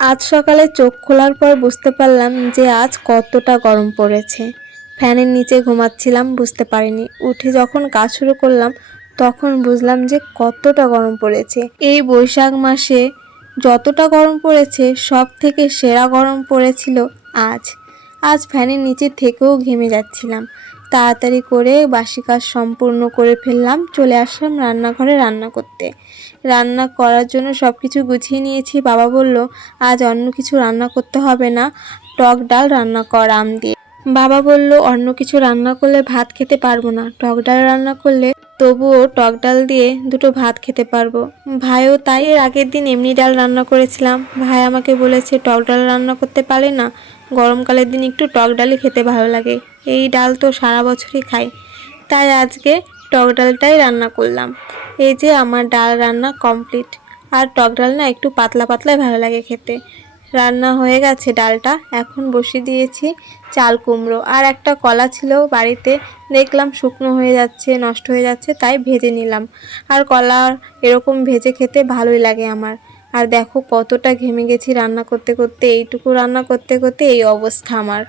আজ সকালে চোখ খোলার পর বুঝতে পারলাম যে আজ কতটা গরম পড়েছে। ফ্যানের নিচে ঘুমাচ্ছিলাম, বুঝতে পারিনি। উঠে যখন কাজ শুরু করলাম তখন বুঝলাম যে কতটা গরম পড়েছে। এই বৈশাখ মাসে যতটা গরম পড়েছে সব থেকে সেরা গরম পড়েছিল আজ। আজ ফ্যানের নিচে থেকেও ঘেমে যাচ্ছিলাম। তাড়াতাড়ি করে বাসি কাজ সম্পূর্ণ করে ফেললাম, চলে আসলাম রান্নাঘরে রান্না করতে। রান্না করার জন্য সব কিছু গুছিয়ে নিয়েছি। বাবা বলল আজ অন্য কিছু রান্না করতে হবে না, টক ডাল রান্না কর আম দিয়ে। বাবা বলল অন্য কিছু রান্না করলে ভাত খেতে পারবো না, টক ডাল রান্না করলে তবুও টক ডাল দিয়ে দুটো ভাত খেতে পারবো। ভাইও তাই। এর আগের দিন এমনি ডাল রান্না করেছিলাম, ভাই আমাকে বলেছে টক ডাল রান্না করতে পারে না, গরমকালের দিন একটু টক ডালই খেতে ভালো লাগে, এই ডাল তো সারা বছরই খাই। তাই আজকে টক ডালটাই রান্না করলাম। এই যে আমার ডাল রান্না কমপ্লিট। আর টক ডাল না একটু পাতলা পাতলাই ভালো লাগে খেতে। রান্না হয়ে গেছে ডালটা, এখন বসিয়ে দিয়েছি চাল কুমড়ো। আর একটা কলা ছিল বাড়িতে, দেখলাম শুকনো হয়ে যাচ্ছে, নষ্ট হয়ে যাচ্ছে, তাই ভেজে নিলাম। আর কলা এরকম ভেজে খেতে ভালোই লাগে আমার। আর দেখো কতটা ঘেমে গেছি রান্না করতে করতে, এইটুকু রান্না করতে করতে এই অবস্থা আমার।